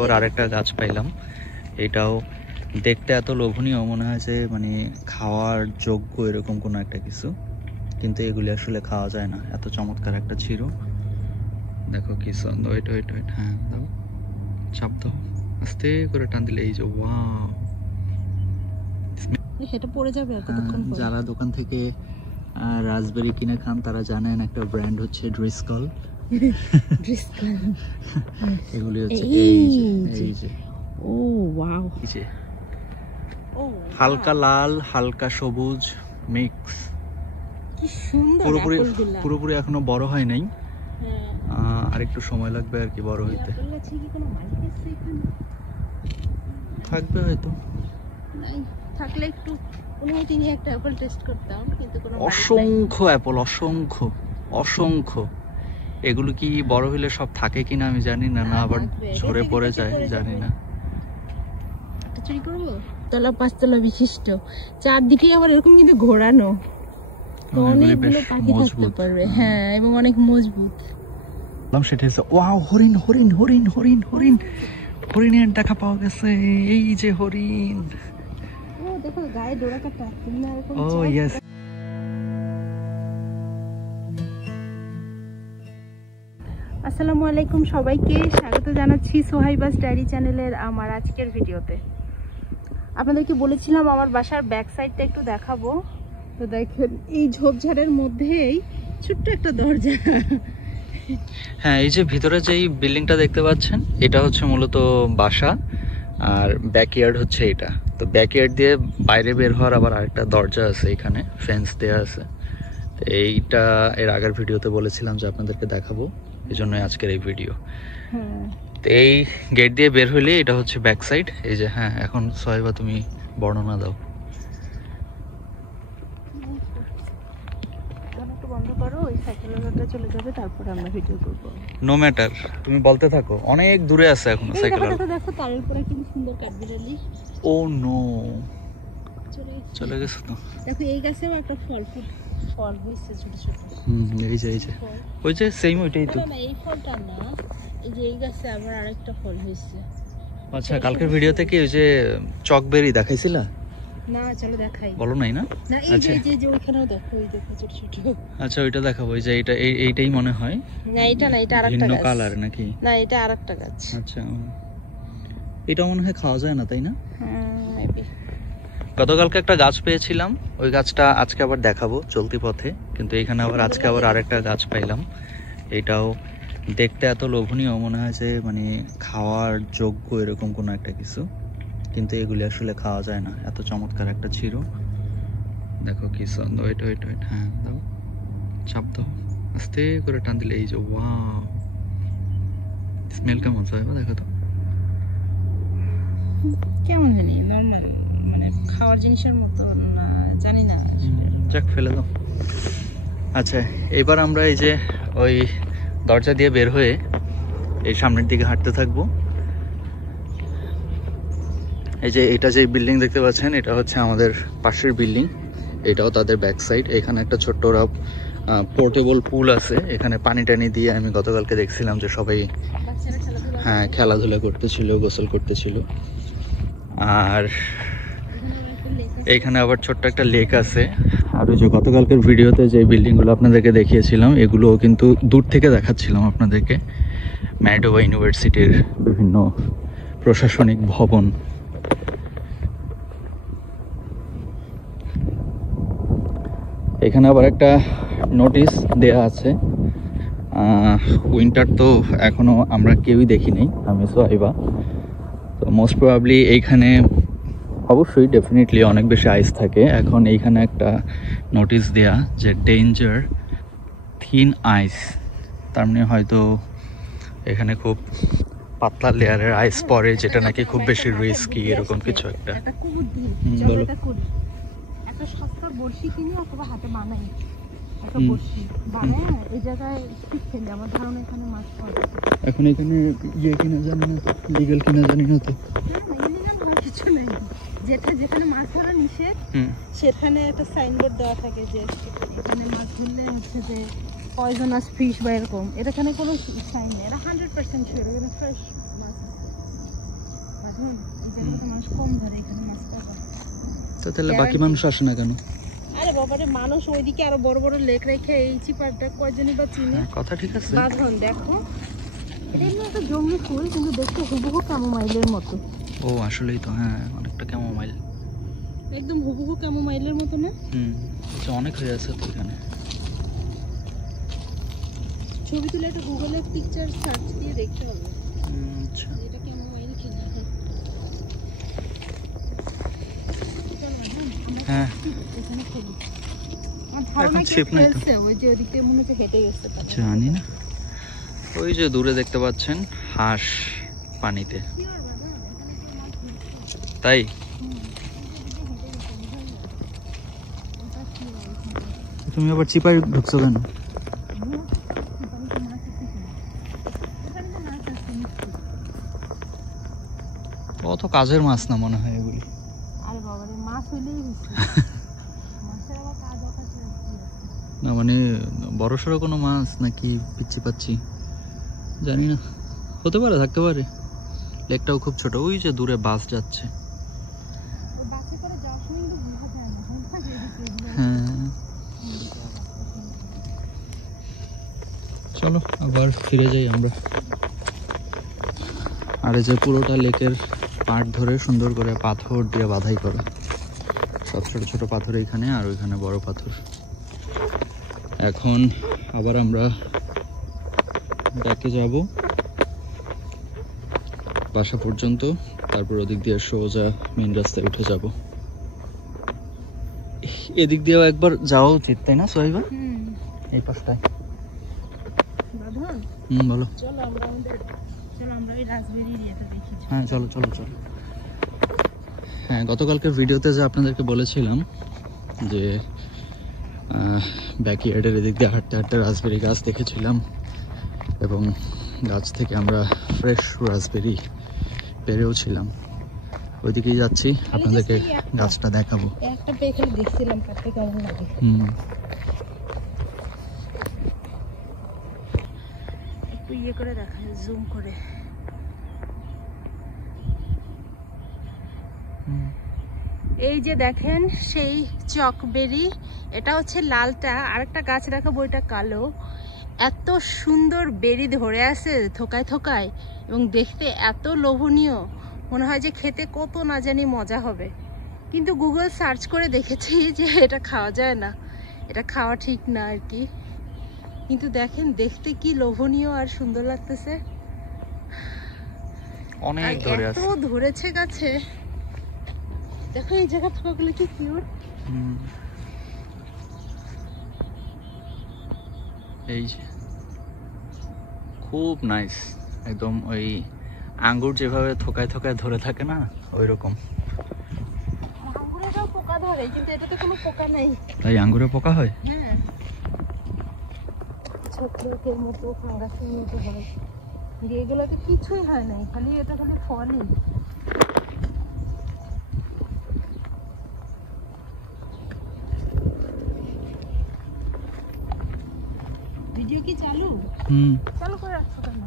আবার আরেকটা গাছ পাইলাম। এটাও দেখতে এত লোভনীয় মনে হয় যে মানে খাওয়ার যোগ্য এরকম কোনো একটা কিছু, কিন্তু এগুলি আসলে খাওয়া যায় না। এত চমৎকার একটা ছিল, দেখো কি সুন্দর। ওয়েট ওয়েট ওয়েট, হ্যাঁ দাও, চাপ দাও, আস্তে করে টান দিলে এই যে ওয়াও, এটা পড়ে যাবে আর কতক্ষণ পরে। যারা দোকান থেকে রাসবেরি কিনে খান তারা জানেন একটা ব্র্যান্ড হচ্ছে ড্রিসকল। এগুলি হচ্ছে এই যে ও ওয়াও, এই যে হালকা লাল হালকা সবুজ মিক্স, কি সুন্দর। পুরোপুরি এখনো বড় হয় নাই, আর একটু সময় লাগবে আর কি বড় হইতে। থাকবে হয়তো, থাকলে একটু তিনি একটা অ্যাপল টেস্ট করতাম, কিন্তু কোনো অসংখ্য অ্যাপল, অসংখ্য অসংখ্য। এগুলো কি বড় হইলে সব থাকে কিনা আমি জানি না, না আবার ঝরে পড়ে যায় জানি না। চুরি করবো। তলা 5 তলা বিশিষ্ট, চারদিকেই আবার এরকম কিন্তু ঘোরানো, তো অনেকগুলো পাখি থাকতে পারবে। হ্যাঁ, এবং অনেক মজবুত। সেটা হচ্ছে ওয়াও, হরিণ হরিণ হরিণ হরিণ হরিণ, হরিণের দেখা পাওয়া গেছে। এই যে হরিণ, ও দেখো গায়ে ডোরা কাটা। ও ইয়েস। আসসালামু আলাইকুম, সবাইকে স্বাগত জানাচ্ছি সোহাইবাস ডায়েরি চ্যানেলের আমার আজকের ভিডিওতে। আপনাদেরকে বলেছিলাম আমার বাসার ব্যাক সাইডটা একটু দেখাবো, তো দেখেন এই ঝোপঝাড়ের মধ্যেই ছোট্ট একটা দরজা। হ্যাঁ, এই যে ভিতরে যেই বিল্ডিংটা দেখতে পাচ্ছেন এটা হচ্ছে মূলত বাসা, আর ব্যাকইয়ার্ড হচ্ছে এটা। তো ব্যাকইয়ার্ড দিয়ে বাইরে বের হওয়ার আবার আরেকটা দরজা আছে, এখানে ফেন্স দেওয়া আছে। তো এইটা এর আগের ভিডিওতে বলেছিলাম যে আপনাদেরকে দেখাবো, এই জন্যই আজকের এই ভিডিও। তো এই গেট দিয়ে বের হইলে এটা হচ্ছে ব্যাক সাইড। এই যে হ্যাঁ, এখন সোহাইবা তুমি বর্ণনা দাও। চলে যাবে, তারপরে আমরা ভিডিও করব। নো ম্যাটার, তুমি বলতে থাকো, অনেক দূরে আছে এখনো সাইকেল। দেখো তারের উপরে কি সুন্দর কাঠবিড়ালি। ও নো, চলে গেছে তো। দেখো এই গাছেও একটা ফল হইছে ছোট ছোট। এই যে ওই যে সেম ওইটাই তো। না এই ফলটা না, এই যে এই গাছে আবার আরেকটা ফল হইছে। আচ্ছা, কালকের ভিডিওতে কি ওই যে চকবেরি দেখাইছিলা? না, চলো দেখাই। বলো নাই না? না এই যে ওইখানেও দেখো, এই দেখো ছোট ছোট। আচ্ছা, ওইটা দেখাবো। এই যে এইটাই মনে হয়। না এটা না, এটা আরেকটা গাছ। ভিন্ন কালার নাকি? না এটা আরেকটা গাছ। আচ্ছা, এটা মনে হয় খাওয়া যায় না, তাই না? মেবি। গতকালকে একটা গাছ পেয়েছিলাম, ওই গাছটা আজকে আবার দেখাবো চলতি পথে, কিন্তু এখানে আবার আজকে আবার আরেকটা গাছ পাইলাম। এটাও দেখতে এত লোভনীয় মনে হয় যে মানে খাওয়ার যোগ্য এরকম কোনো একটা কিছু, কিন্তু এগুলি আসলে খাওয়া যায় না। এত চমৎকার একটা ছিল, দেখো কি সুন্দর। ওয়েট ওয়েট ওয়েট, হ্যাঁ দাও, চাপ দাও, আস্তে করে টান দিলে এই যে ওয়াও, স্মেল কেমন সোহাইবা দেখো তো। কেমন জানি নরমাল, মানে খাওয়ার জিনিসের মতো না, জানি না, যাক ফেলে দাও। আচ্ছা, এবার আমরা এই যে ওই দরজা দিয়ে বের হয়ে এই সামনের দিকে হাঁটতে থাকবো। এই যে এটা যে বিল্ডিং দেখতে পাচ্ছেন এটা হচ্ছে আমাদের পাশের বিল্ডিং, এটাও তাদের ব্যাক সাইড। এখানে একটা ছোট্ট পোর্টেবল পুল আছে, এখানে পানি টানি দিয়ে আমি গতকালকে দেখছিলাম যে সবাই হ্যাঁ খেলাধুলা করতেছিল, গোসল করতেছিল। আর এইখানে আবার ছোট্ট একটা লেক আছে। আর ওই যে গতকালকের ভিডিওতে যে বিল্ডিংগুলো আপনাদেরকে দেখিয়েছিলাম এগুলোও কিন্তু দূর থেকে দেখাচ্ছিলাম আপনাদেরকে, ম্যানিটোবা ইউনিভার্সিটির বিভিন্ন প্রশাসনিক ভবন। এখানে আবার একটা নোটিশ দেয়া আছে, উইন্টার তো এখনো আমরা কেউই দেখি নাই, আমি সোহাইবা। তো মোস্ট প্রবাবলি এইখানে অবশ্যই ডেফিনেটলি অনেক বেশি আইস থাকে। এখন এইখানে একটা নোটিশ দেয়া যে ডেঞ্জার থিন আইস, তার মানে হয়তো এখানে খুব পাতলা লেয়ারের আইস পড়ে, যেটা নাকি খুব বেশি রিস্কি, এরকম কিছু একটা। বলো। একটা সস্তা বড়শি কিনে অথবা হাতে বানাই একটা বড়শি বানায় এই জায়গায় ছিপ ফেলে, আমার ধারণা এখানে মাছ পাওয়া যায়। এখন এখানে ইয়ে কিনা জানি না, লিগ্যাল কিনা জানি না তো। কিছু নেই, যেখানে মাছ ধরা নিষেধ সেখানে একটা সাইনবোর্ড দেওয়া থাকে যে এখানে মাছ ধরলে হচ্ছে যে পয়জনাস ফিশ বা এরকম, এখানে কোনো সাইন নেই। এটা 100% শিওর এখানে ফ্রেশ মাছ। বাঁধন এই জায়গাটা মানুষ কম ধরে, এখানে মাছ পাবে। তো তাহলে বাকি মানুষ আসে না কেন? আরে বাবারে, মানুষ ওইদিকে আরো বড় বড় লেক রেখে এই চিপারটা কয়জনই বা চিনে। কথা ঠিক আছে। বাঁধন দেখো, এটা এমনি একটা জঙ্গলি ফুল, কিন্তু দেখতে হুবহু ক্যামোমাইলের মতো। ও আসলেই তো, হ্যাঁ অনেকটা ক্যামোমাইল, একদম হুবহু ক্যামোমাইলের মতো না? আচ্ছা অনেক হয়ে আছে তো এখানে। ছবি তুলে একটা গুগলে পিকচার সার্চ দিয়ে দেখতে হবে। আচ্ছা এটা ক্যামোমাইল কিনা। হ্যাঁ এখানে খেলি। এখন ছিপ নাই তো। ওই যে ওদিকে মনে হচ্ছে হেঁটে গেছে। জানি না। ওই যে দূরে দেখতে পাচ্ছেন হাঁস পানিতে, তাই তুমি আবার চিপায় ঢুকছো কেন? অত কাজের মাছ না মনে হয় এগুলি। আরে বাবা রে, মাছ হইলেই হইছে। মাছের আবার কাজ আছে না মানে বড় সড়ো কোনো মাছ নাকি পিচ্ছি পাচ্ছি জানি না, হতে পারে, থাকতে পারে। লেকটাও খুব ছোট, ওই যে দূরে বাস যাচ্ছে। ওই বাসে করে যাওয়ার সময় কিন্তু বোঝা যায় না। হ্যাঁ চলো আবার ফিরে যাই আমরা। আর এই যে পুরোটা লেকের পাড় ধরে সুন্দর করে পাথর দিয়ে বাঁধাই করা, সব ছোট ছোট পাথর এইখানে, আর ওইখানে বড় পাথর। এখন আবার আমরা ব্যাকে যাব বাসা পর্যন্ত, তারপর ওদিক দিয়ে সোজা মেন রাস্তায় উঠে যাব। এদিক দিয়েও একবার যাওয়া উচিত তাই না সোহাইবা? এই পাশটায়। বাঁধন বলো। চলো আমরা ওই রাজবেরি এরিয়াটা দেখি। হ্যাঁ চলো চলো চলো। হ্যাঁ গতকালকে ভিডিওতে যে আপনাদেরকে বলেছিলাম যে ব্যাকইয়ার্ডের এদিক দিয়ে হাঁটতে হাঁটতে রাজবেরি গাছ দেখেছিলাম, এবং গাছ থেকে আমরা ফ্রেশ রাজবেরি পেরেও ছিলাম। ওইদিকেই যাচ্ছি, আপনাদেরকে গাছটা দেখাবো। একটা পেকে দেখছিলাম, কাটতে কেমন লাগে। একটু ইয়ে করে দেখায়, জুম করে। এই যে দেখেন সেই চকবেরি, এটা হচ্ছে লালটা, আরেকটা গাছ দেখাবো ওইটা কালো। এত সুন্দর বেরি ধরে আছে থোকায় থোকায়, এবং দেখতে এত লোভনীয়, মনে হয় যে খেতে কত না জানি মজা হবে। কিন্তু গুগল সার্চ করে দেখেছি যে এটা খাওয়া যায় না, এটা খাওয়া ঠিক না আর কি। কিন্তু দেখেন দেখতে কি লোভনীয় আর সুন্দর লাগতেছে। অনেক ধরে আছে, এত ধরেছে গাছে। দেখো এই জায়গা থাকাগুলো কি কিউট। এই যে খুব নাইস, একদম ওই আঙ্গুর যেভাবে থোকায় থোকায় ধরে থাকে না, ওই রকম। আঙ্গুরেও পোকা ধরে, কিন্তু এটাতে কোনো পোকা নেই। তাই আঙ্গুরে পোকা হয়? হ্যাঁ, ছোট্টের মতো ফাঙ্গাসের মতো হয়, এগুলোতে কিছুই হয় নাই, খালি এটা খালি ফলই। ভিডিও কি চালু? চালু করে রাখছো কেন?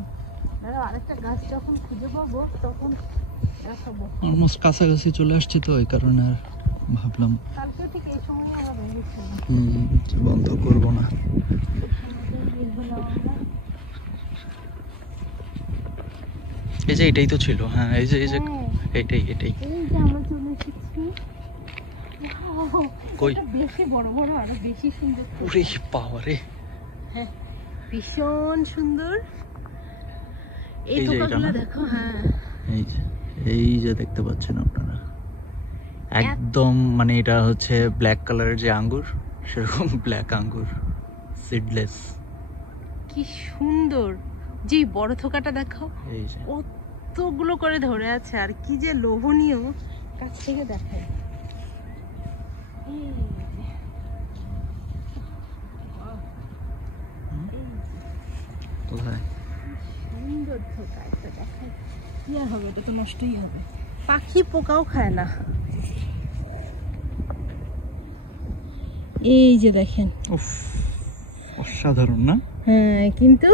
আরেকটা গাছ যখন খুঁজে পাবো তখন দেখাবো। অলমোস্ট কাছাকাছি চলে আসছি তো, এই কারণে আর ভাবলাম কালকে ঠিক এই সময় আমরা বেরিয়েছিলাম। বন্ধ করবো না। এই যে এটাই তো ছিল। হ্যাঁ এই যে এইটাই এই যে আমরা চলে এসেছি। কই বেশি বড় বড়, আরো বেশি সুন্দর। ওরে বাবারে, হ্যাঁ ভীষণ সুন্দর। এই তোকাগুলো দেখো। হ্যাঁ এই যে দেখতে পাচ্ছেন আপনারা, একদম মানে এটা হচ্ছে ব্ল্যাক কালারের যে আঙ্গুর, সেরকম ব্ল্যাক আঙ্গুর, সিডলেস। কি সুন্দর। যে বড় থোকাটা দেখো, এই যে কতগুলো করে ধরে আছে, আর কি যে লোভনীয়। কাছ থেকে দেখায়। কোথায় সুন্দর থোকা একটা দেখায়। কি আর হবে, এটা তো নষ্টই হবে। পাখি পোকাও খায় না। এই যে দেখেন, অসাধারণ না? হ্যাঁ কিন্তু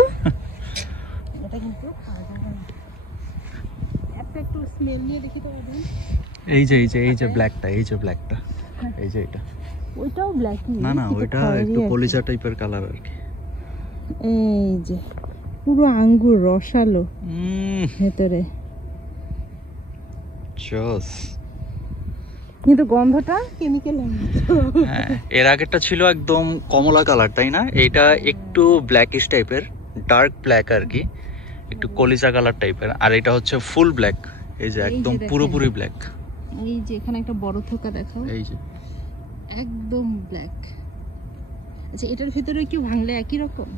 এটা কিন্তু খাওয়া যাবে না। এত ব্ল্যাকটা একটু স্মেল নিয়ে দেখি তো দিন। এই যে ব্ল্যাকটা, এই যে ব্ল্যাকটা, এই যে এটা। ওইটাও ব্ল্যাক না না, ওইটা একটু কলিজা টাইপের কালার আর কি। এই যে পুরো আঙ্গুর রসালো ভেতরে, জস। কিন্তু গন্ধটা কেমিক্যাল। হ্যাঁ, এর আগেরটা ছিল একদম কমলা কালার, তাই না? এইটা একটু ব্ল্যাকিশ টাইপের, ডার্ক ব্ল্যাক আর কি, একটু কলিজা কালার টাইপের। আর এটা হচ্ছে ফুল ব্ল্যাক, এই যে একদম পুরোপুরি ব্ল্যাক। এই যে এখানে একটা বড় থোকা দেখাও, এই যে একদম ব্ল্যাক। আচ্ছা, এটার ভিতরে কি ভাঙলে একই রকম?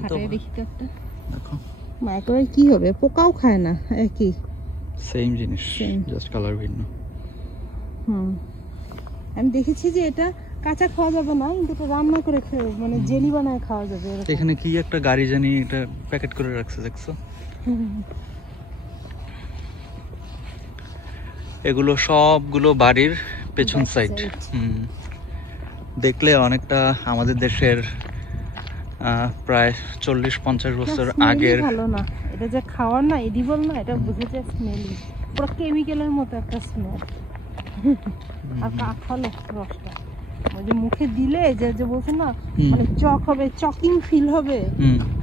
ফাটায় দেখি তো একটা, দেখো। মাইক্রোওয়েভ কি হবে, পোকাও খায় না, একই সেম জিনিস, জাস্ট কালার ভিন্ন। আমি দেখেছি যে এটা কাঁচা খাওয়া যাবে না, কিন্তু এটা রান্না করে মানে জেলি বানায় খাওয়া যাবে। এখানে কি একটা গাড়ি জানি এটা প্যাকেট করে রাখছে, দেখছো? এগুলো সবগুলো বাড়ির পেছন সাইড। দেখলে অনেকটা আমাদের দেশের প্রায় 40-50 বছর আগের। ভালো না, এটা যে খাওয়ার না, এডিবল না, এটা বুঝে যে স্মেলি, পুরো কেমিক্যালের মতো একটা স্মেল। আর কাঁঠাল রসটা ওই যে মুখে দিলে যে যে বলছেন না, মানে চক হবে, চকিং ফিল হবে,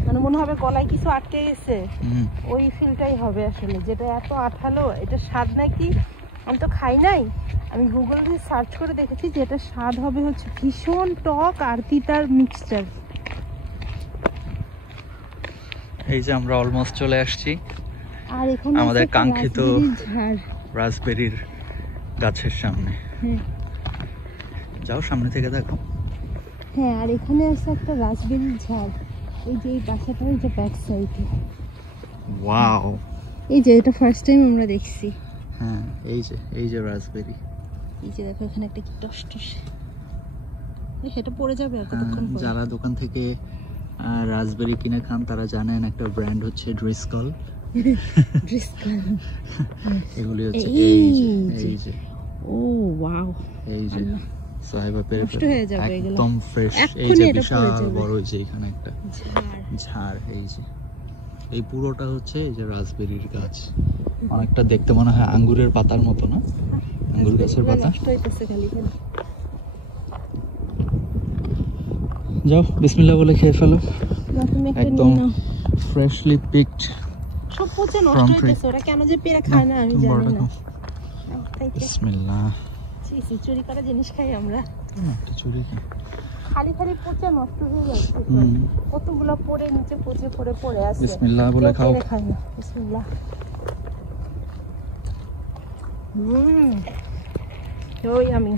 মানে মনে হবে গলায় কিছু আটকে গেছে, ওই ফিলটাই হবে আসলে। যেটা এত আঠালো, এটা স্বাদ নাকি, আমি তো খাই নাই, আমি গুগলে সার্চ করে দেখেছি যে এটা স্বাদ হবে হচ্ছে ভীষণ টক আর তিতার মিক্সচার। এই যে আমরা অলমোস্ট চলে আসছি আর এখানে আমাদের কাঙ্ক্ষিত রাসবেরির গাছের সামনে। যাও সামনে থেকে দেখো। হ্যাঁ, আর এখানে আছে একটা রাসবেরির ঝাড়, এই যে এই বাসাটা, এই যে ব্যাক সাইডে। ওয়াও, এই যে এটা ফার্স্ট টাইম আমরা দেখছি। হ্যাঁ, এই যে রাসবেরি। এই যে দেখো এখানে একটা কি টসটস, সেটা পড়ে যাবে আর কতক্ষণ পরে। যারা দোকান থেকে রাসবেরি কিনে খান তারা জানেন একটা ব্র্যান্ড হচ্ছে ড্রিসকল। এগুলি হচ্ছে এই যে ও ওয়াও, এই যে সাহেবা পেরে একদম ফ্রেশ। এই যে বিশাল বড়, এই যে এখানে একটা ঝাড়, এই যে এই পুরোটা হচ্ছে এই যে রাসবেরির গাছ। অনেকটা দেখতে মনে হয় আঙ্গুরের পাতার মতো, না? আঙ্গুর গাছের পাতা। যাও বিসমিল্লাহ বলে খেয়ে ফেলো, একদম ফ্রেশলি পিকড। সব পচে নষ্ট হইতেছে, ওরা কেন যে পেরে খায় না আমি জানি না। বিসমিল্লাহ। চুরি করা জিনিস খাই আমরা, একটা চুরি খালি খালি পচে নষ্ট হয়ে যাচ্ছে, কতগুলো পড়ে নিচে পচে পড়ে আছে। বিসমিল্লাহ বলে খাও। খাই না, বিসমিল্লাহ। ওই আমি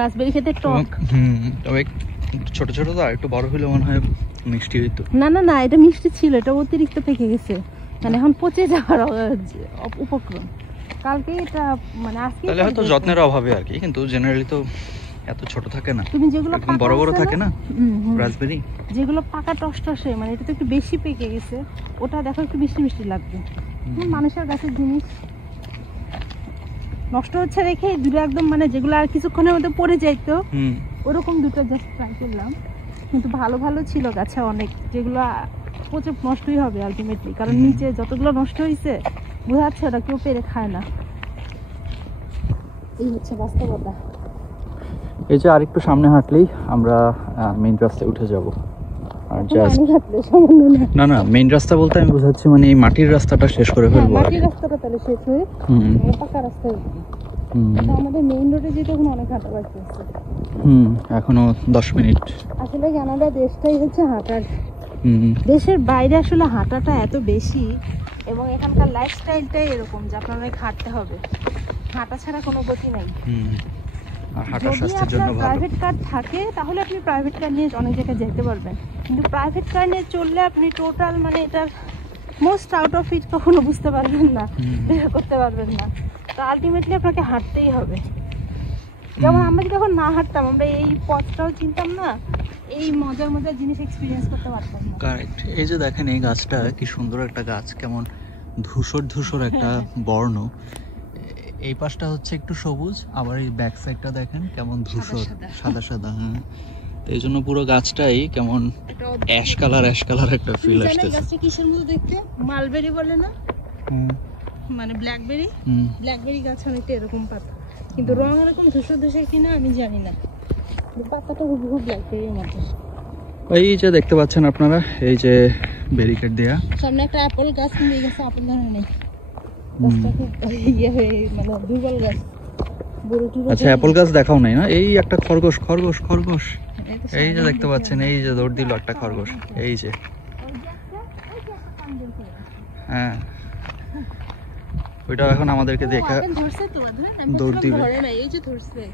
রাসবেরি খেতে টক। তবে ছোট ছোট তো, আর একটু বড় হলে মনে হয় মিষ্টি হইতো। না না না, এটা মিষ্টি ছিল, এটা অতিরিক্ত পেকে গেছে, মানে এখন পচে যাওয়ার উপক্রম। কালকে এটা মানে আজকে তাহলে হয়তো যত্নের অভাবে আর কি, কিন্তু জেনারেলি তো এত ছোট থাকে না। তুমি যেগুলো বড় বড় থাকে না রাসবেরি, যেগুলো পাকা টসটসে, মানে এটা তো একটু বেশি পেকে গেছে, ওটা দেখো একটু মিষ্টি মিষ্টি লাগবে। মানুষের গাছের জিনিস নষ্ট হচ্ছে রেখে দুটো একদম, মানে যেগুলো আর কিছুক্ষণের মধ্যে পড়ে যাইতো, ওরকম দুটো জাস্ট ট্রাই করলাম। কিন্তু ভালো ভালো ছিল গাছে অনেক, যেগুলো পচে নষ্টই হবে আলটিমেটলি, কারণ নিচে যতগুলো নষ্ট হয়েছে বোঝা যাচ্ছে ওটা কেউ পেরে খায় না। এই হচ্ছে বাস্তবতা। এই যে আরেকটু সামনে হাঁটলেই আমরা মেইন রাস্তায় উঠে যাব। আর জাস্ট না না, মেইন রাস্তা বলতে আমি বোঝাচ্ছি মানে এই মাটির রাস্তাটা শেষ করে ফেলবো। মাটির রাস্তাটা তাহলে শেষ হয়ে পাকা রাস্তায় উঠবি। আমাদের মেইন রোডে যেতে এখন অনেক হাঁটা বাকি আছে। এখনো 10 মিনিট। আসলে কানাডা দেশটাই হচ্ছে হাঁটার, দেশের বাইরে আসলে হাঁটাটা এত বেশি, এবং এখানকার লাইফস্টাইলটাই এরকম যে আপনার অনেক হাঁটতে হবে, হাঁটা ছাড়া কোনো গতি নাই। যদি আপনার প্রাইভেট কার থাকে তাহলে আপনি প্রাইভেট কার নিয়ে অনেক জায়গায় যেতে পারবেন, কিন্তু প্রাইভেট কার নিয়ে চললে আপনি টোটাল মানে এটার মোস্ট আউট অফ ইট কখনো বুঝতে পারবেন না, বের করতে পারবেন না। তো আলটিমেটলি আপনাকে হাঁটতেই হবে। যেমন আমরা যদি এখন না হাঁটতাম, আমরা এই পথটাও চিনতাম না, এই মজার মজার জিনিস এক্সপিরিয়েন্স করতে পারতাম না। কারেক্ট। এই যে দেখেন এই গাছটা কি সুন্দর একটা গাছ, কেমন ধূসর ধূসর একটা বর্ণ। এই পাশটা হচ্ছে একটু সবুজ, আবার এই ব্যাক সাইডটা দেখেন কেমন ধূসর সাদা সাদা। তো এই জন্য পুরো গাছটাই কেমন অ্যাশ কালার একটা ফিল আসতেছে। গাছটা কিসের মতো দেখতে? মালবেরি বলে না, মানে ব্ল্যাকবেরি গাছ অনেকটা এরকম পাতা, কিন্তু রং এরকম ধূসর কিনা আমি জানি না, পাতাটা হুবহু ব্ল্যাকবেরির মতো। এই যে দেখতে পাচ্ছেন আপনারা, এই যে ব্যারিকেড দেয়া, সামনে একটা অ্যাপল গাছ, কিন্তু এই গাছে আপেল ধরে নেই, গাছটা খুব ইয়ে হয়ে মানে দুর্বল গাছ। আচ্ছা, অ্যাপল গাছ দেখাও নাই না? এই একটা খরগোশ, এই যে দেখতে পাচ্ছেন, এই যে দৌড় দিল একটা খরগোশ, এই যে, হ্যাঁ ওইটা এখন আমাদেরকে দেখা দৌড় দিবে।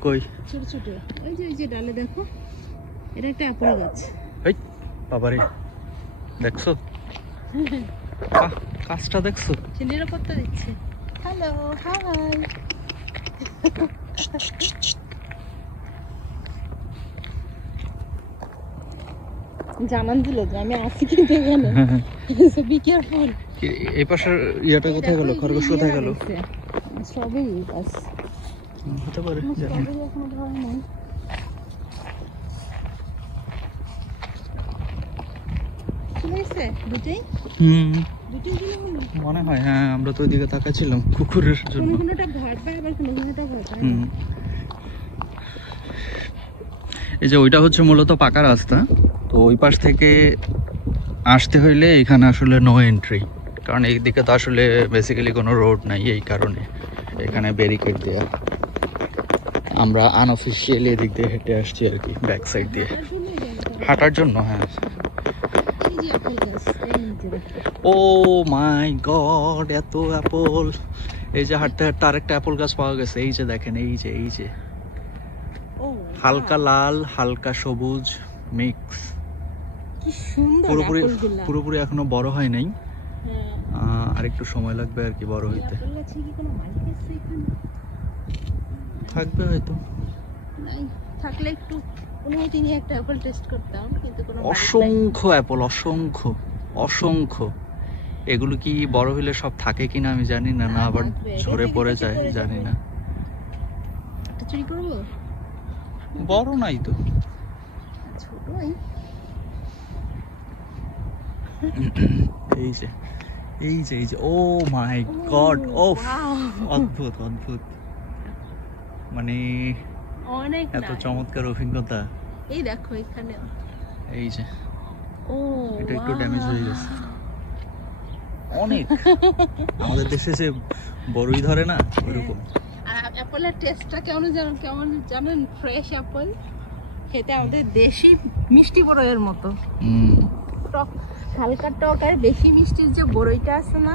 কই? ছোট ছোট ওই যে ডালে দেখো, এটা একটা অ্যাপল গাছ। এই বাবারে, দেখছো কাজটা দেখছো? চিনিরা করতে দিচ্ছে। Hello, hi. জানান দিল যে আমি আছি কিন্তু এখানে, সো বি কেয়ারফুল। এই পাশের ইয়াটা কোথায় গেল? খরগোশ কোথায় গেল? স্ট্রবেরি গাছ হতে পারে, জানি না। এখনো ধরে নাই। মনে হয়, হ্যাঁ আমরা তো ওইদিকে তাকাচ্ছিলাম কুকুরের জন্য। এই যে ওইটা হচ্ছে মূলত পাকা রাস্তা, তো ওই পাশ থেকে আসতে হইলে এখানে আসলে নো এন্ট্রি, কারণ এই দিকে তো আসলে বেসিক্যালি কোনো রোড নাই, এই কারণে এখানে ব্যারিকেড দেয়া। আমরা আনঅফিসিয়ালি এদিক দিয়ে হেঁটে আসছি আর কি, ব্যাক সাইড দিয়ে হাঁটার জন্য। হ্যাঁ, ও মাই গড, এত অ্যাপল! এই যে হাঁটতে হাঁটতে আরেকটা অ্যাপল গাছ পাওয়া গেছে, এই যে দেখেন, এই যে হালকা লাল হালকা সবুজ মিক্স, পুরোপুরি এখনো বড় হয় নাই, আর একটু সময় লাগবে আর কি বড় হইতে। থাকবে হয়তো, থাকলে একটু তিনি একটা অ্যাপল টেস্ট করতাম, কিন্তু কোনো অসংখ্য অ্যাপল, অসংখ্য। এগুলো কি বড় হইলে সব থাকে কিনা আমি জানি না, না আবার ঝরে পড়ে যায় জানি না। চুরি করবো? বড় নাই তো, ছোটই। এই যে ও মাই গড, ওফ, অদ্ভুত মানে অনেক এত চমৎকার অভিজ্ঞতা। এই দেখো এখানে, এই যে, ও এটা একটু ড্যামেজ হয়ে গেছে অনেক। আমাদের দেশে যে বড়ই ধরে না, ওইরকম। আর অ্যাপলের টেস্টটা কেমন জানেন? ফ্রেশ অ্যাপল খেতে আমাদের দেশি মিষ্টি বড়ইয়ের মতো, টক, হালকা টক আর বেশি মিষ্টির যে বড়ইটা আছে না,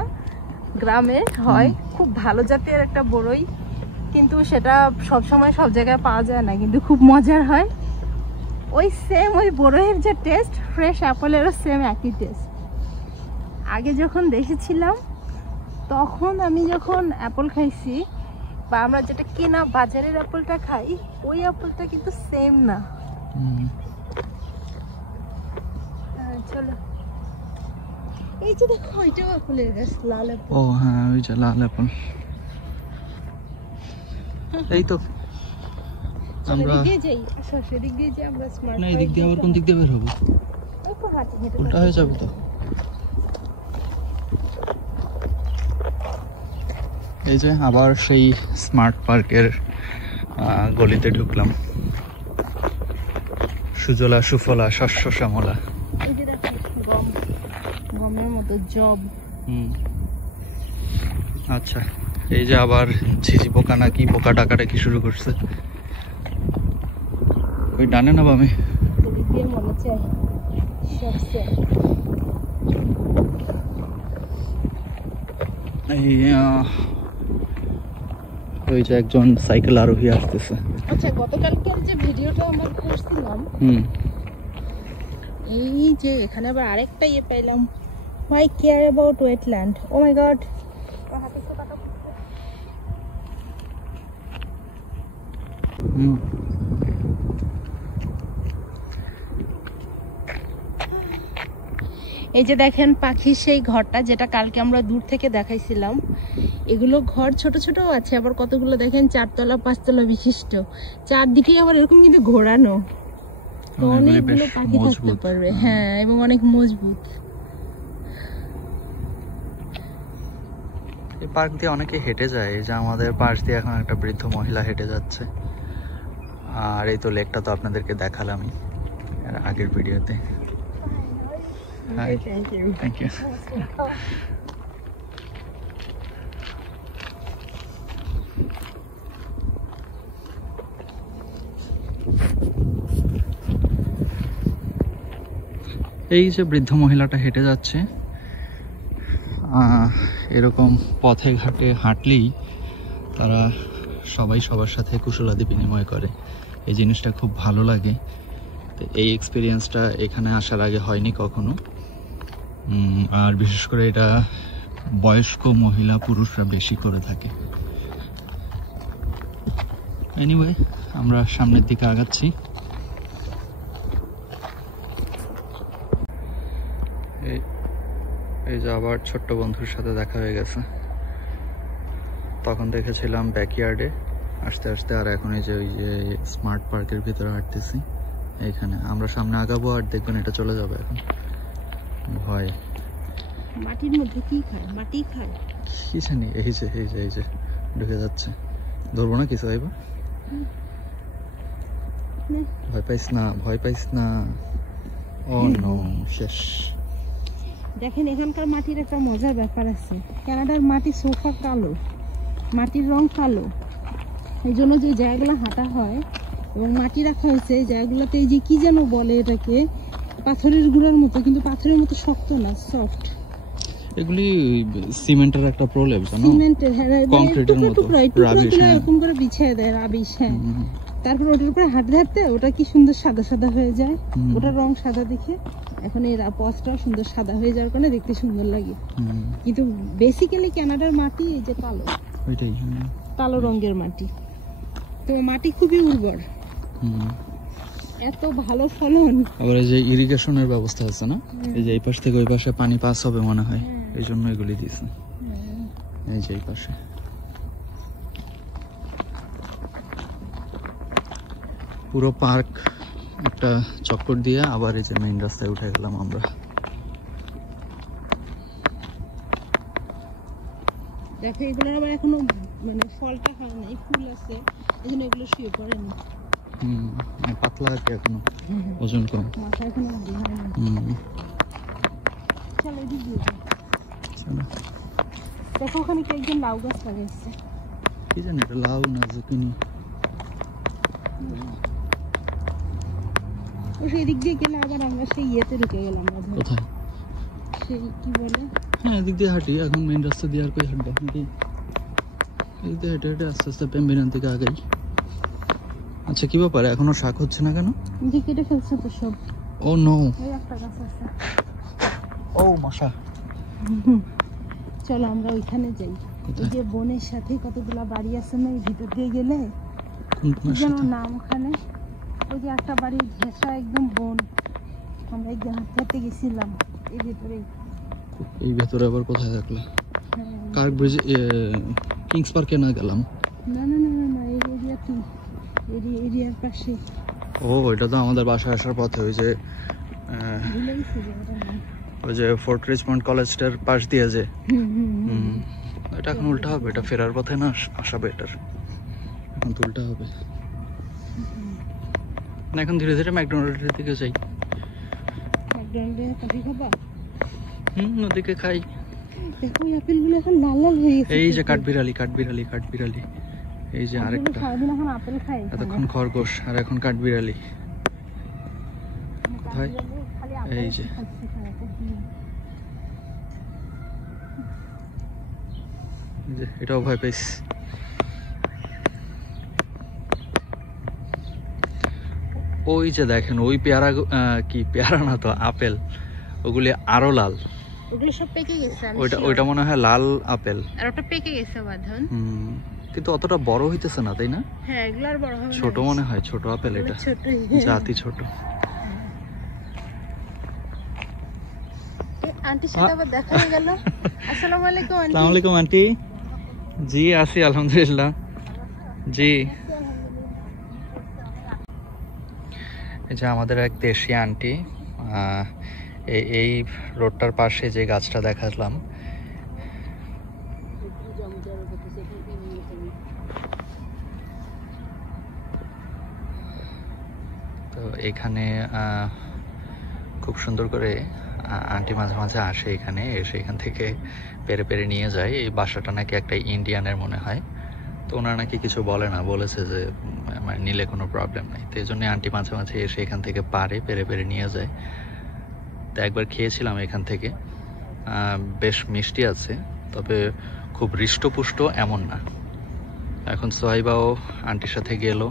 গ্রামে হয়, খুব ভালো জাতের একটা বড়ই, কিন্তু সেটা সব সময় সব জায়গায় পাওয়া যায় না, কিন্তু খুব মজার হয়। ওই সেম ওই বড়ইয়ের যে টেস্ট, ফ্রেশ অ্যাপলেরও সেম একই টেস্ট। আগে যখন দেখেছিলাম, তখন আমি যখন অ্যাপল খাইছি, বা আমরা যেটা কেনা বাজারের অ্যাপলটা খাই, ওই অ্যাপলটা কিন্তু সেম না। চলো, এই যে দেখো, ওইটাও অ্যাপলের গাছ, লাল অ্যাপল। ও হ্যাঁ, ওই যে লাল অ্যাপল। এই তো আমরা সেদিক দিয়ে যাই, আমরা স্মার্ট, না এদিক দিয়ে আবার কোন দিক দিয়ে বের হবো? উল্টা হয়ে যাবে তো। এই যে আবার সেই স্মার্ট পার্কের গলিতে ঢুকলাম। সুজলা সুফলা শস্য শ্যামলা, গমের মতো জব। আচ্ছা, এই যে আবার ঝিঝি পোকা না কি পোকা ডাকাডাকি শুরু করছে। ওই ডানে না বামে? ওই যে একজন সাইকেল আরোহী আসতেছে। আচ্ছা, গতকালকের যে ভিডিওটা আমরা করছিলাম, এই যে এখানে আবার আরেকটা ইয়ে পেলাম, why care about wetland, oh my god। এই যে দেখেন পাখির সেই ঘরটা, যেটা কালকে আমরা দূর থেকে দেখাইছিলাম। এগুলো ঘর ছোট ছোট আছে, আবার কতগুলো দেখেন 4 তলা 5 তলা বিশিষ্ট, চারদিকে আবার এরকম কিন্তু ঘোরানো। তো অনেকগুলো পাখি থাকতে পারবে। হ্যাঁ, এবং অনেক মজবুত। এই পার্ক দিয়ে অনেকে হেঁটে যায়, যে আমাদের পাশ দিয়ে এখন একটা বৃদ্ধ মহিলা হেঁটে যাচ্ছে। আর এই তো লেকটা তো আপনাদেরকে দেখালামই এর আগের ভিডিওতে। Thank you. এই যে বৃদ্ধ মহিলাটা হেঁটে যাচ্ছে, এরকম পথে ঘাটে হাঁটলেই তারা সবাই সবার সাথে কুশলাদি বিনিময় করে। এই জিনিসটা খুব ভালো লাগে। তো এই এক্সপিরিয়েন্সটা এখানে আসার আগে হয়নি কখনো। আর বিশেষ করে এটা বয়স্ক মহিলা পুরুষরা বেশি করে থাকে। এনিওয়ে, আমরা সামনের দিকে আগাচ্ছি। এই যে আবার ছোট্ট বন্ধুর সাথে দেখা হয়ে গেছে। তখন দেখেছিলাম ব্যাকইয়ার্ডে আস্তে আস্তে, আর এখন এই যে ওই যে স্মার্ট পার্কের ভিতরে হাঁটতেছি। এইখানে আমরা সামনে আগাবো আর দেখবেন এটা চলে যাবে। এখন ভয়। মাটির মধ্যে কি খায়? মাটি খায় কি জানি। এই যে এই যে এই যে ঢুকে যাচ্ছে। ধরবো না কিছু? আইবা, ভয় পাইস না, ভয় পাইস না। ও নো, শেষ। দেখেন, এখানকার মাটির একটা মজার ব্যাপার আছে। কানাডার মাটি সোফা কালো, মাটির রং কালো। এই জন্য যে জায়গাগুলো হাঁটা হয় এবং মাটি রাখা হয়েছে এই জায়গাগুলোতে, এই যে কি যেন বলে এটাকে, পাথরের গুঁড়ার মতো, কিন্তু পাথরের মতো শক্ত না, সফট। এগুলি সিমেন্টের একটা প্রলেপ, জানো? সিমেন্টের, হ্যাঁ, কংক্রিটের মতো রাবিশ এরকম করে বিছিয়ে দেয়, রাবিশ। হ্যাঁ, তারপর ওটার উপরে হাঁটতে হাঁটতে ওটা কি সুন্দর সাদা সাদা হয়ে যায়। ওটার রং সাদা দেখে এখন এই পথটাও সুন্দর সাদা হয়ে যাওয়ার কারণে দেখতে সুন্দর লাগে। কিন্তু বেসিক্যালি কানাডার মাটি এই যে কালো, ওইটাই কালো রঙের মাটি। তো মাটি খুবই উর্বর, এত ভালো ফলন। আবার এই যে ইরিগেশনের ব্যবস্থা আছে না, এই যে এই পাশ থেকে ওই পাশে পানি পাস হবে মনে হয়, এই জন্য এগুলি দিয়েছে। এই যে এই পাশে পুরো পার্ক একটা চক্কর দিয়ে আবার এই যে মেইন রাস্তায় উঠে গেলাম আমরা। দেখো, এগুলোর আবার এখনো মানে ফলটা হয় নাই, ফুল আছে, এই জন্য এগুলো শুয়ে পড়েনি। পাতলা আর কি, এখনো ওজন কম, মাথা এখনো ভারী হয়নি। চলো এদিক দিয়ে যাই। দেখো, ওখানে কি একজন লাউ গাছ লাগাইছে। কি জানি এটা লাউ না জুকিনি। ও সেই দিক দিয়ে গেলে আবার আমরা সেই ইয়েতে ঢুকে গেলাম। কোথায়? সেই কি বলে, হ্যাঁ, এদিক দিয়ে হাঁটি। এখন মেইন রাস্তা দিয়ে আর কই হাঁটবো নাকি? এই দিয়ে হেঁটে হেঁটে আস্তে আস্তে পেম্বিনান থেকে আগেই। আচ্ছা, কি ব্যাপারে এখনো শাক হচ্ছে না কেন? যে কেটে ফেলছে তো সব। ও নো, ওই একটা গাছ আছে। ও মশা। চলো আমরা ওইখানে যাই। এই যে বনের সাথে কতগুলা বাড়ি আছে না, এই ভিতর দিয়ে গেলে যেন নাম, ওখানে ওই যে একটা বাড়ি ঘেঁষা একদম বন। আমরা একদিন হাঁটতে গেছিলাম এই ভিতরে। এই ভেতরে আবার কোথায় থাকলে? কার্ক ব্রিজ, কিংস পার্কে না গেলাম? না না না না, এই এরিয়াতে, এরিয়ার পাশে। ও, এটা তো আমাদের বাসায় আসার পথে। ওই যে ওই যে ফোর্ট রিচমন্ড কলেজটার পাশ দিয়ে যে, এটা এখন উল্টা হবে। এটা ফেরার পথে না আসা বেটার, এখন তো উল্টা হবে না। এখন ধীরে ধীরে ম্যাকডোনাল্ডের দিকে যাই। ম্যাকডোনাল্ডে কফি খাবা? ওদিকে খাই। দেখো, এই আপেলগুলো এখন লাল লাল হয়ে গেছে। এই যে কাঠবিড়ালি, কাঠবিড়ালি, কাঠবিড়ালি। এই যে আরেকটা, সারাদিন এখন আপেল খাই। এতক্ষণ খরগোশ আর এখন কাঠবিড়ালি। ভাই এই যে এটাও ভয় পাইছি। ওই যে দেখেন, ওই পেয়ারা, কি পেয়ারা না তো, আপেল, ওগুলি আরো লাল। ওগুলো সব পেকে গেছে। ওইটা মনে হয় লাল আপেল, আর ওটা পেকে গেছে বাঁধন। কিন্তু অতটা বড় হইতেছে না, তাই না? হ্যাঁ, এগুলো আর বড় হবে না। ছোট মনে হয়, ছোট আপেল এটা, জাতি ছোট। আন্টির সাথে আবার দেখা হয়ে গেল। আসসালামু আলাইকুম আন্টি। আসসালামু আলাইকুম আন্টি। জি আছি, আলহামদুলিল্লাহ। জি, এই যে আমাদের এক দেশি আন্টি, এই রোডটার পাশে যে গাছটা দেখালাম, তো এখানে খুব সুন্দর করে আন্টি মাঝে মাঝে আসে এখানে, এসে এখান থেকে পেরে পেরে নিয়ে যায়। এই বাসাটা নাকি একটা ইন্ডিয়ানের মনে হয়, তো ওনারা নাকি কিছু বলে না, বলেছে যে মানে নিলে কোনো প্রবলেম নেই। তো এই জন্য আন্টি মাঝে মাঝে এসে এখান থেকে পেরে পেরে নিয়ে যায়। তো একবার খেয়েছিলাম এখান থেকে, বেশ মিষ্টি আছে, তবে খুব হৃষ্টপুষ্ট এমন না। এখন সোহাইবাও আন্টির সাথে গেল,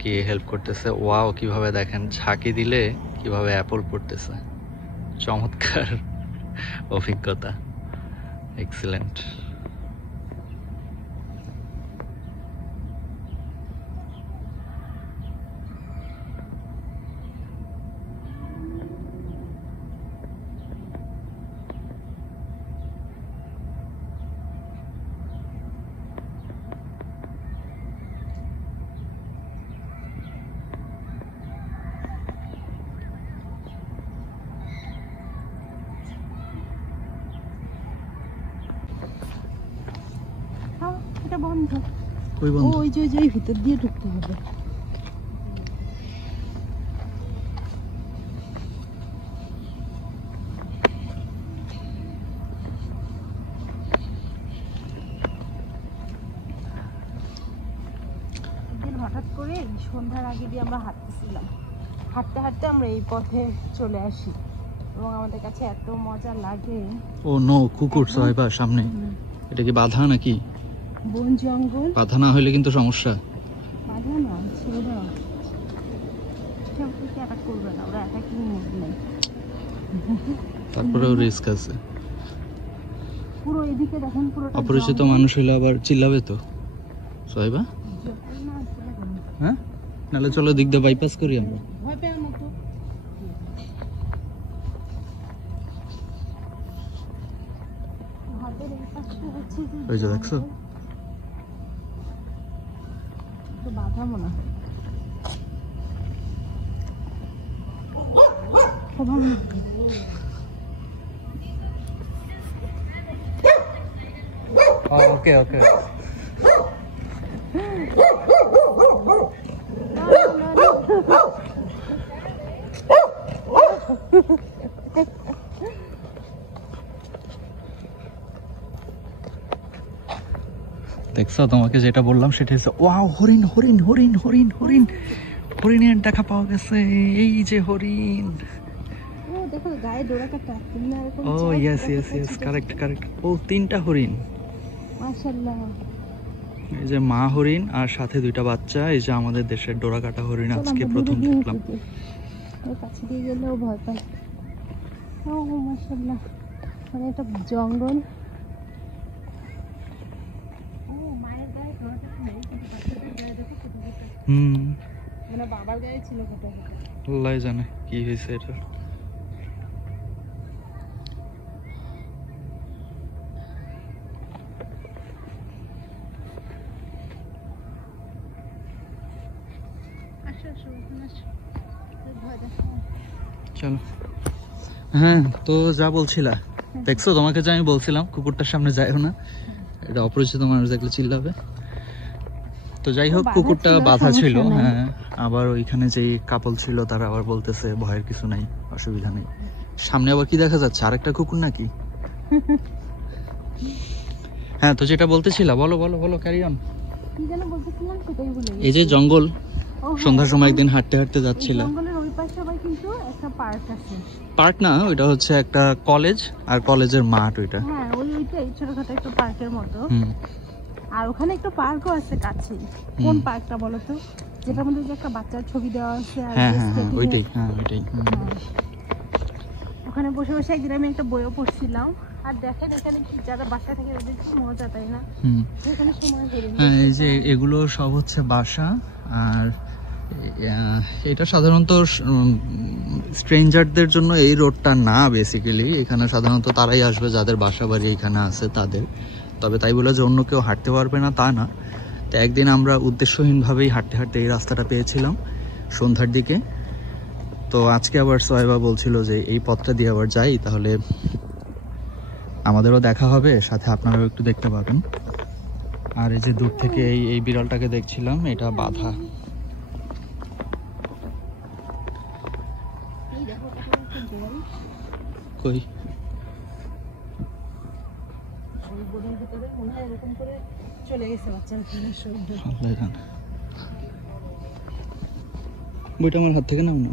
গিয়ে হেল্প করতেছে। ওয়াও, কিভাবে দেখেন ঝাঁকি দিলে কিভাবে অ্যাপল পড়তেছে, চমৎকার অভিজ্ঞতা, এক্সিলেন্ট। এটা বন্ধ। ওই বন্ধ? ওই যে ভিতর দিয়ে ঢুকতে হবে। হঠাৎ করে সন্ধ্যার আগে দিয়ে আমরা হাঁটতেছিলাম, হাঁটতে হাঁটতে আমরা এই পথে চলে আসি এবং আমাদের কাছে এত মজা লাগে। ও নো, কুকুর সোহাইবা সামনে। এটা কি বাধা নাকি? বন জঙ্গল, বাধা না হলে কিন্তু সমস্যা। বাধা না, ছেড়ে দাও, অ্যাটাক করবে না, ওরা অ্যাটাকিং মুড নেই। তারপরেও রিস্ক আছে। পুরো এদিকে দেখেন, পুরো অপরিচিত মানুষ হলে আবার চিল্লাবে তো সোহাইবা। হ্যাঁ, নাহলে চলো দিক দিয়ে বাইপাস করি আমরা। ভয় পেও না তো। ওই যে দেখছো, বাধা মনে হয়। ওকে ওকে। দেখছো, তোমাকে যেটা বললাম সেটা হচ্ছে ওয়াও, হরিণ হরিণ হরিণ হরিণ হরিণ, হরিণের দেখা পাওয়া গেছে। এই যে হরিণ। দেখো গায়ে ডোরা কাটা। ও yes yes yes, correct correct. ও 3টা হরিণ, মাশাআল্লাহ। এই যে মা হরিণ আর সাথে 2টা বাচ্চা। এই যে আমাদের দেশের ডোরা কাটা হরিণ আজকে প্রথম দেখলাম। ওর কাছে দিয়ে গেলেও ভয় পায়। ও মাশাআল্লাহ, মানে এটা জঙ্গল। মানে বাবার গায়ে ছিল কত, আল্লাহ জানে কি হয়েছে এটা। চলো। হ্যাঁ, তো যা বলছিলা, দেখছো তোমাকে যে আমি বলছিলাম কুকুরটার সামনে যাইও না, এটা অপরিচিত মানুষ দেখলে চিল্লাবে। তো যাই হোক, কুকুরটা বাধা ছিল। হ্যাঁ, আবার ওইখানে যে কাপল ছিল তারা আবার বলতেছে ভয়ের কিছু নাই, অসুবিধা নেই। সামনে আবার কি দেখা যাচ্ছে, আরেকটা কুকুর নাকি? হ্যাঁ, তো যেটা বলতেছিলা বলো বলো বলো, ক্যারি অন। এই যে জঙ্গল, সন্ধ্যার সময় একদিন হাঁটতে হাঁটতে যাচ্ছিলাম। পার্ক না, ওইটা হচ্ছে একটা কলেজ, আর কলেজের মাঠ ওইটা। হ্যাঁ, ওইটাই ছোটখাটো একটা পার্কের মতো। আর ওখানে একটা পার্কও আছে কাছে। কোন পার্কটা বলো তো? যেটার মধ্যে যে একটা বাচ্চার ছবি দেওয়া আছে। হ্যাঁ হ্যাঁ হ্যাঁ, ওইটাই। হ্যাঁ ওইটাই। ওখানে বসে বসে একদিন আমি একটা বইও পড়ছিলাম। আর দেখেন এখানে কি যারা বাসা থেকে, ওদের কি মজা, তাই না? এখানে সময় করে। হ্যাঁ, এই যে এগুলো সব হচ্ছে বাসা। আর এটা সাধারণত স্ট্রেঞ্জারদের জন্য এই রোডটা না, বেসিক্যালি এখানে সাধারণত তারাই আসবে যাদের বাসা বাড়ি এখানে আছে তাদের। তবে তাই বলে যে অন্য কেউ হাঁটতে পারবে না তা না। তো একদিন আমরা উদ্দেশ্যহীনভাবেই হাঁটতে হাঁটতে এই রাস্তাটা পেয়েছিলাম সন্ধ্যার দিকে। তো আজকে আবার সোহেবা বলছিল যে এই পথটা দিয়ে আবার যাই, তাহলে আমাদেরও দেখা হবে, সাথে আপনারাও একটু দেখতে পাবেন। আর এই যে দূর থেকে এই বিড়ালটাকে দেখছিলাম, এটা বাধা। কই বইটা আমার হাত থেকে নাও না।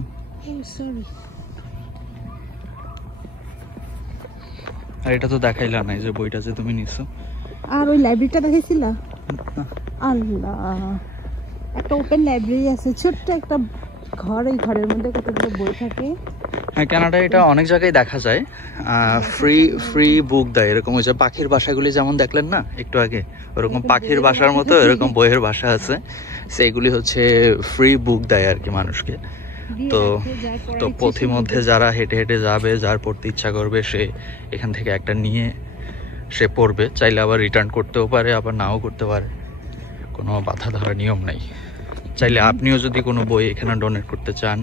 আর এটা তো দেখাইলা না, যে বইটা যে তুমি নিছো। আর ওই লাইব্রেরিটা দেখাইছিলা? আল্লাহ, একটা ওপেন লাইব্রেরি আছে, ছোট্ট একটা ঘর, এই ঘরের মধ্যে কতগুলো বই থাকে। হ্যাঁ, কানাডায় এটা অনেক জায়গায় দেখা যায়, ফ্রি বুক দেয় এরকম। ওই যে পাখির বাসাগুলি যেমন দেখলেন না একটু আগে, ওরকম পাখির বাসার মতো এরকম বইয়ের বাসা আছে, সেইগুলি হচ্ছে ফ্রি বুক দেয় আর কি মানুষকে। তো পথির মধ্যে যারা হেঁটে হেঁটে যাবে, যার পড়তে ইচ্ছা করবে, সে এখান থেকে একটা নিয়ে সে পড়বে। চাইলে আবার রিটার্ন করতেও পারে, আবার নাও করতে পারে, কোনো বাধা ধরা নিয়ম নাই। চাইলে আপনিও যদি কোনো বই এখানে ডোনেট করতে চান,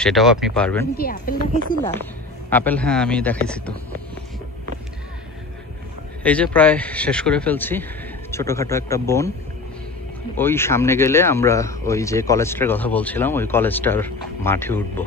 সেটাও আপনি পারবেন। আপেল, হ্যাঁ আমি দেখাইছি তো। এই যে প্রায় শেষ করে ফেলছি, ছোটখাটো একটা বন। ওই সামনে গেলে আমরা ওই যে কলেজটার কথা বলছিলাম, ওই কলেজটার মাঠে উঠবো।